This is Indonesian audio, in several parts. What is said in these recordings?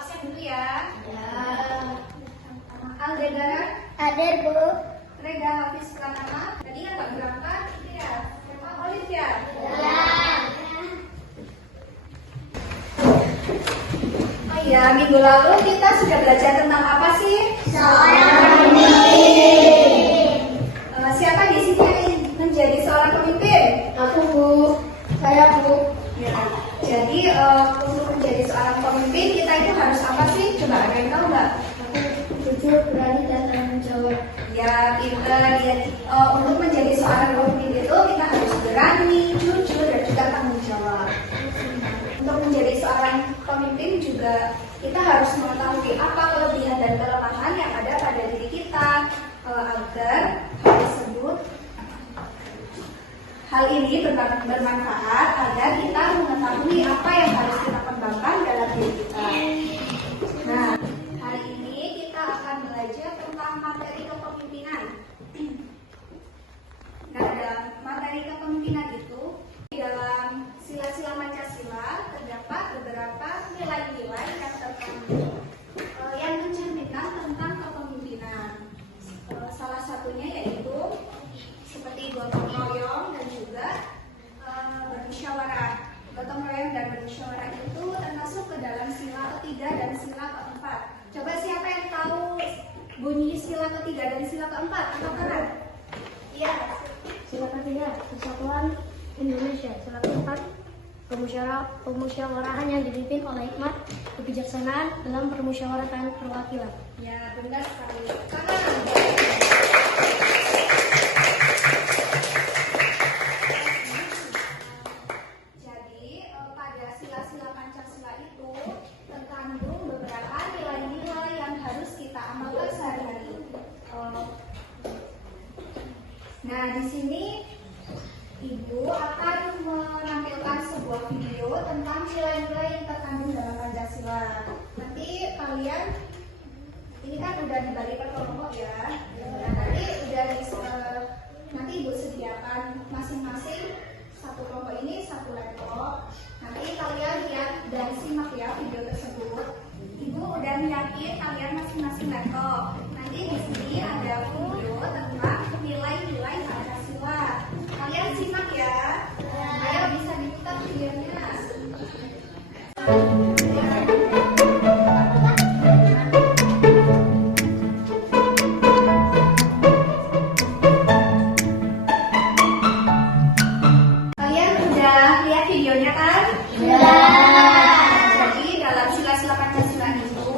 absen dulu ya. Aldebaran, Hadir, Bu. Rega Hafiz Pratama. Tadi kan nggak berangkat, ini ya. Sama Olivia. Oh iya, minggu lalu kita sudah belajar tentang apa sih? Seorang pemimpin. Siapa di sini yang ingin menjadi seorang pemimpin? Aku, Bu. Saya, Bu. Ya. Jadi untuk menjadi seorang pemimpin kita itu harus apa sih? Coba ada yang tahu nggak? Jujur, berani, dan tanggung jawab. Ya, pintar. Ya. Untuk menjadi seorang pemimpin itu kita harus berani, jujur, dan juga tanggung jawab. Untuk menjadi seorang pemimpin juga kita harus mengetahui apa kelebihan dan kelemahan yang ada pada diri kita agar hal ini bermanfaat agar kita mengetahui apa yang harus kita kembangkan dalam diri kita. Nah, hari ini kita akan belajar tentang materi kepemimpinan. Nah, dalam materi kepemimpinan itu, di dalam sila-sila Pancasila terdapat beberapa nilai-nilai yang terkandung yang mencerminkan tentang kepemimpinan. Salah satunya yaitu seperti gotong royong dan juga bermusyawarah. Gotong royong dan bermusyawarah itu termasuk ke dalam sila ketiga dan sila keempat. Coba siapa yang tahu bunyi sila ketiga dan sila keempat? Angkat tangan. Iya. Sila ketiga, Persatuan Indonesia. Sila keempat, pemusyawarahan yang dipimpin oleh hikmat kebijaksanaan dalam permusyawaratan perwakilan. Ya, benar sekali. Tangan. Nah, di sini Ibu akan menampilkan sebuah video tentang nilai-nilai yang terkandung dalam Pancasila. Nanti kalian, ini kan udah dibagi per kelompok ya. Nah, nanti Ibu sediakan masing-masing satu kelompok ini satu laptop. Nanti kalian lihat dan simak ya video tersebut. Ibu udah nyiapin kalian masing-masing laptop. Nanti di sini ada video tentang nilai-nilai Pancasila. Kalian simak ya. Ayo bisa diputar videonya. Kalian udah lihat videonya kan? Jadi dalam sila-sila Pancasila itu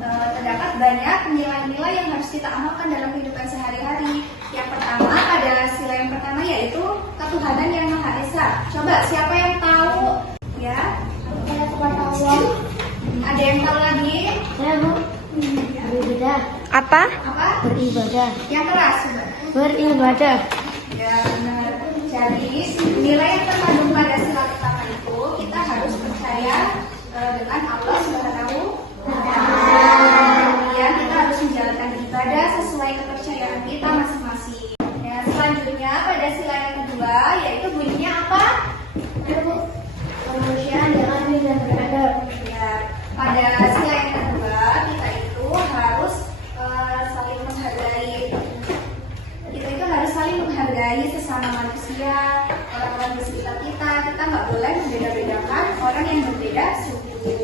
terdapat banyak nilai-nilai yang harus kita amalkan dalam kehidupan sehari-hari. Yang pertama, pada sila yang pertama yaitu ketuhanan yang Maha Esa. Coba siapa yang tahu? Ya. Saya kepada Allah. Ada yang tahu lagi? Saya, Bu. Beribadah. Apa? Beribadah. Yang keras. Coba. Beribadah. Ya benar. Jadi nilai yang terkandung pada sila pertama itu kita harus percaya dengan Allah Subhanahu wa Ta'ala. Kemudian kita harus menjalankan ibadah sesuai kepercayaan kita masing-masing. Ya, selanjutnya pada sila yang kedua yaitu bunyinya apa? Kemanusiaan yang adil dan beradab. Ya, pada sila yang kedua kita itu harus saling menghargai. Kita itu harus saling menghargai sesama manusia, orang-orang di sekitar kita. Kita nggak boleh membeda-bedakan orang yang berbeda suku.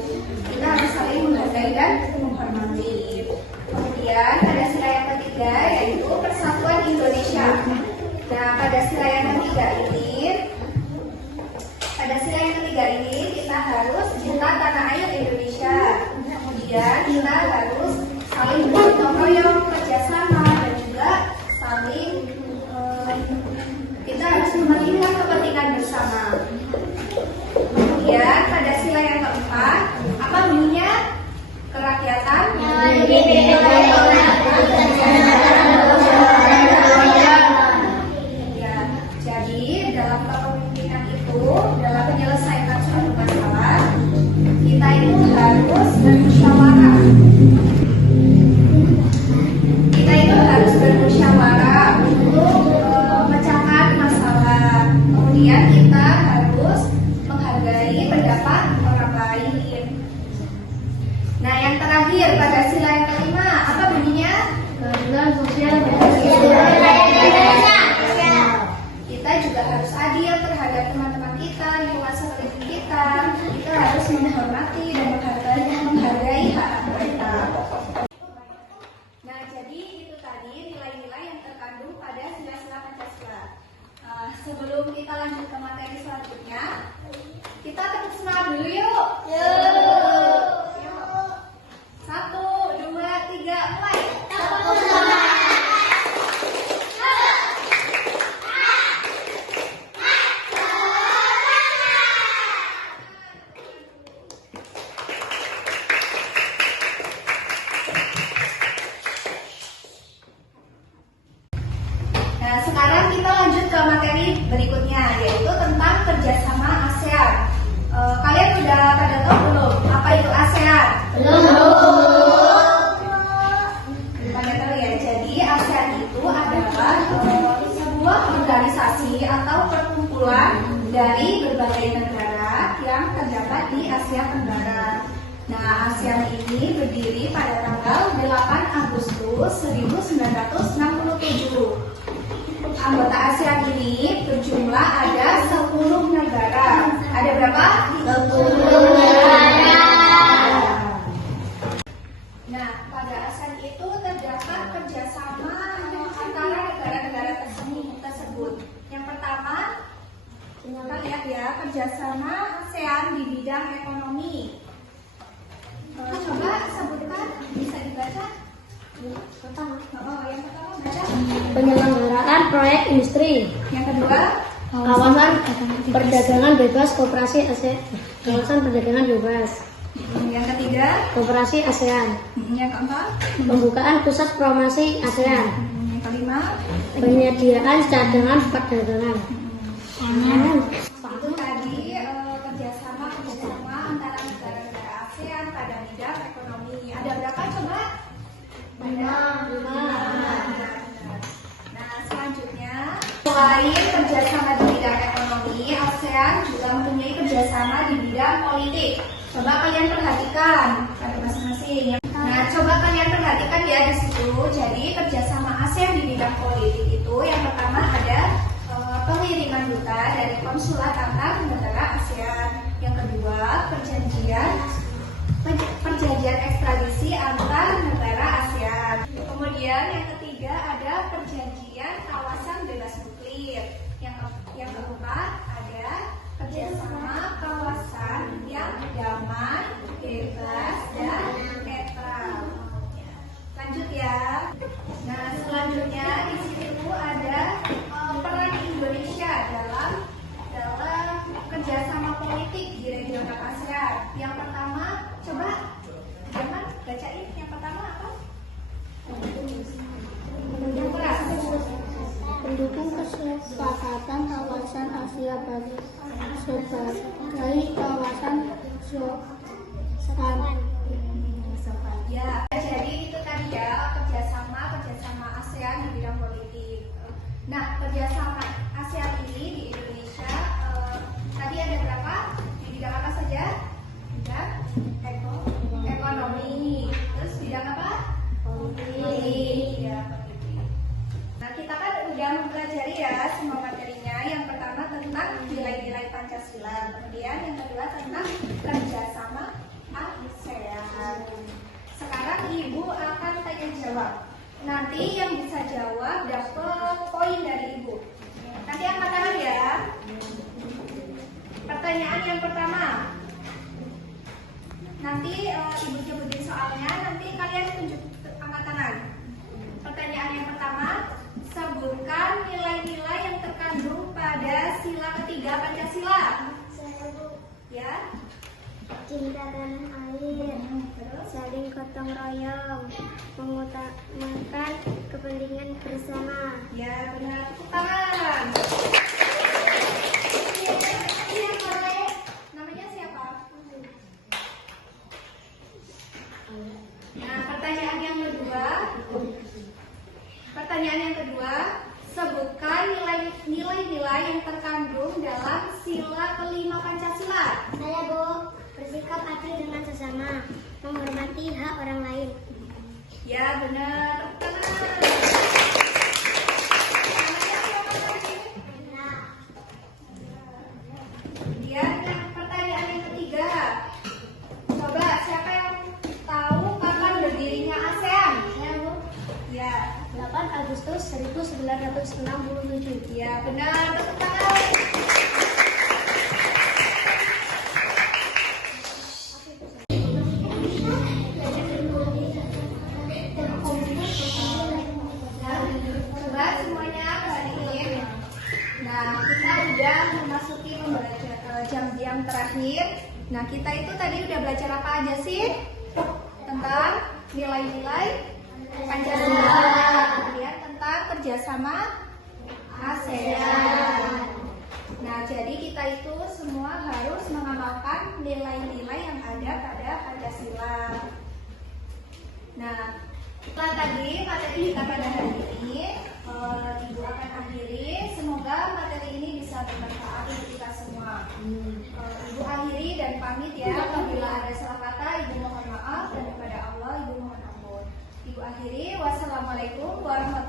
Kita harus saling menghargai dan menghormati. Kemudian pada sila yang ketiga yaitu Persatuan Indonesia. Nah, pada sila yang ketiga ini kita harus cinta tanah air Indonesia. Kemudian kita harus saling bergotong royong, kerjasama, dan juga saling kita harus mementingkan kepentingan bersama. Kemudian pada sila yang keempat, apa bunyinya? Kerakyatan. Ya, jadi dalam kepemimpinan itu, dalam menyelesaikan suatu masalah, kita itu harus bermusyawarah. Kita itu harus bermusyawarah untuk memecahkan masalah. Kemudian kita harus menghargai pendapat orang lain. Nah, terakhir pada sila yang kelima, apa bunyinya? Keadilan sosial Kita juga harus adil terhadap teman-teman kita, lingkungan sekeliling kita. Kita harus menghormati dan menghargai hak mereka. Nah, jadi itu tadi nilai-nilai yang terkandung pada sila-sila Pancasila. Sebelum kita lanjut ke materi selanjutnya, kita tepuk semangat dulu yuk. Yuk. 1, 2, 3, mulai. Tepuk semangat. Nah, sekarang kita lanjut ke materi berikutnya, yaitu tentang kerjasama ASEAN. Kalian udah pada tahu belum apa itu ASEAN? Pada tahu ya. Jadi ASEAN itu adalah sebuah organisasi atau perkumpulan dari berbagai negara yang terdapat di Asia Tenggara. Nah, ASEAN ini berdiri pada tanggal 8 Agustus 1967. Anggota ASEAN ini berjumlah ada 10 negara. Ada berapa? 10 negara. Nah, pada ASEAN itu terdapat kerjasama antara negara-negara tersebut. Yang pertama, kita lihat ya, kerjasama ASEAN di bidang ekonomi. Coba sebutkan, bisa dibaca? Yang pertama baca. penyelenggaraan proyek industri. Yang kedua, Kawasan perdagangan bebas koperasi ASEAN. Kawasan perdagangan bebas. yang ketiga, Koperasi ASEAN. yang keempat, Pembukaan pusat promosi ASEAN. yang kelima, Penyediaan cadangan perdagangan. itu tadi kerjasama antara negara-negara ASEAN pada bidang ekonomi. Ada berapa coba? Lima. Nah, selanjutnya selain kerjasama di bidang ekonomi, ASEAN juga mempunyai kerjasama di bidang politik. Coba kalian perhatikan pada masing-masing. Nah, coba kalian perhatikan ya di situ. Jadi kerjasama ASEAN di bidang politik itu yang pertama ada pengiriman duta dari konsulat antar negara ASEAN. Yang kedua, perjanjian ekstradisi antar negara ASEAN. Kemudian yang ketiga ada perjanjian kawasan bebas nuklir. Yang keempat ada kerjasama kawasan yang damai, bebas, dan netral. Lanjut ya. Nah, selanjutnya di sini tuh ada peran Indonesia dalam kerjasama politik di regional ASEAN. Yang pertama, coba Jaman bacain. Yang pertama apa? Yang keras. Pendukung kesepakatan kawasan Asia Barat sebagai kawasan zona. Ya, jadi itu tadi ya kerjasama ASEAN di bidang politik. Nah, kerjasama ASEAN ini di Indonesia tadi ada berapa? Di bidang apa saja? Bidang ekonomi. Terus bidang apa? Politik. Ya, politik. Nah, kita kan udah mempelajari ya semua materinya. Yang pertama tentang nilai-nilai Pancasila. Kemudian yang kedua tentang kerjasama ASEAN. Sekarang Ibu akan tanya jawab. Nanti yang bisa jawab dapat poin dari Ibu. Nanti angkat tangan ya. Pertanyaan yang pertama. Nanti Ibu sebutin soalnya. Nanti kalian tunjuk angkat tangan. Pertanyaan yang pertama. Sebutkan nilai-nilai yang terkandung pada sila ketiga Pancasila. Ya. Cinta tanah air, saling gotong royong, mengutamakan kepentingan bersama. Ya, benar. Tepuk tangan. Namanya siapa? Nah, pertanyaan yang kedua, sebutkan nilai-nilai yang terkandung dalam sila kelima Pancasila. Saya Bu, bersikap adil dengan sesama, menghormati menghormati hak orang lain. Ya, benar. Tenang. Kemudian pertanyaan yang ketiga. Coba siapa yang tahu kapan berdirinya ASEAN? Saya Bu, Ya, 8 Agustus 1967. ya benar. Tepuk tangan. Coba semuanya balikin. Nah, kita udah memasuki jam terakhir. Nah, kita itu tadi udah belajar apa aja sih? Tentang nilai-nilai Pancasila. Kemudian tentang kerjasama ASEAN. Nah, jadi kita itu semua harus mengamalkan nilai-nilai yang ada pada Pancasila. Nah, setelah tadi materi kita pada hari ini, Ibu akan akhiri. Semoga materi ini bisa bermanfaat untuk kita semua. Ibu akhiri dan pamit ya. Apabila ada salah kata, Ibu mohon maaf, dan kepada Allah Ibu mohon ampun. Ibu akhiri. Wassalamualaikum warahmatullahi wabarakatuh.